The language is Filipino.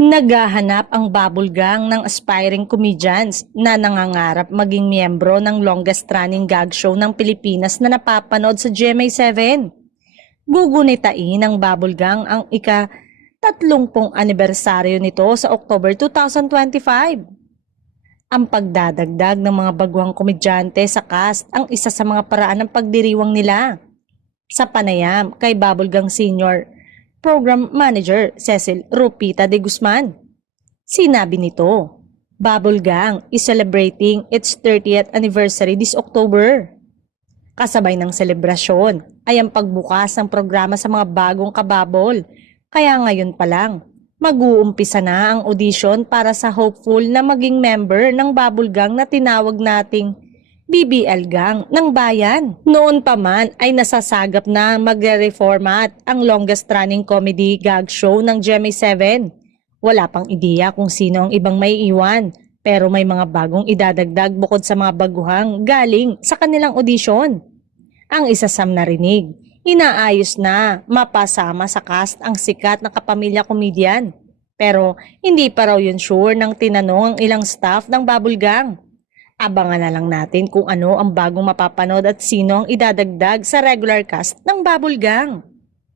Naghahanap ang bubble gang ng aspiring comedians na nangangarap maging miyembro ng longest running gag show ng Pilipinas na napapanood sa GMA7. Gugunitain ng bubble gang ang ika-30 anibersaryo nito sa October 2025. Ang pagdadagdag ng mga baguhang komedyante sa cast ang isa sa mga paraan ng pagdiriwang nila. Sa panayam kay Bubble Gang Senior Program Manager Cecil Rupita de Guzman, sinabi nito, Bubble Gang is celebrating its 30th anniversary this October. Kasabay ng selebrasyon ay ang pagbukas ng programa sa mga bagong kababol, kaya ngayon pa lang, mag-uumpisa na ang audition para sa hopeful na maging member ng Bubble Gang na tinawag nating BBL Gang ng Bayan. Noon pa man ay nasasagap na magre-reformat ang longest running comedy gag show ng GMA7. Wala pang ideya kung sino ang ibang may iwan, pero may mga bagong idadagdag bukod sa mga baguhang galing sa kanilang audition. Ang isa sa narinig, inaayos na mapasama sa cast ang sikat na kapamilya komedyan. Pero hindi pa raw yun sure nang tinanong ang ilang staff ng Bubble Gang. Abangan na lang natin kung ano ang bagong mapapanood at sino ang idadagdag sa regular cast ng Bubble Gang.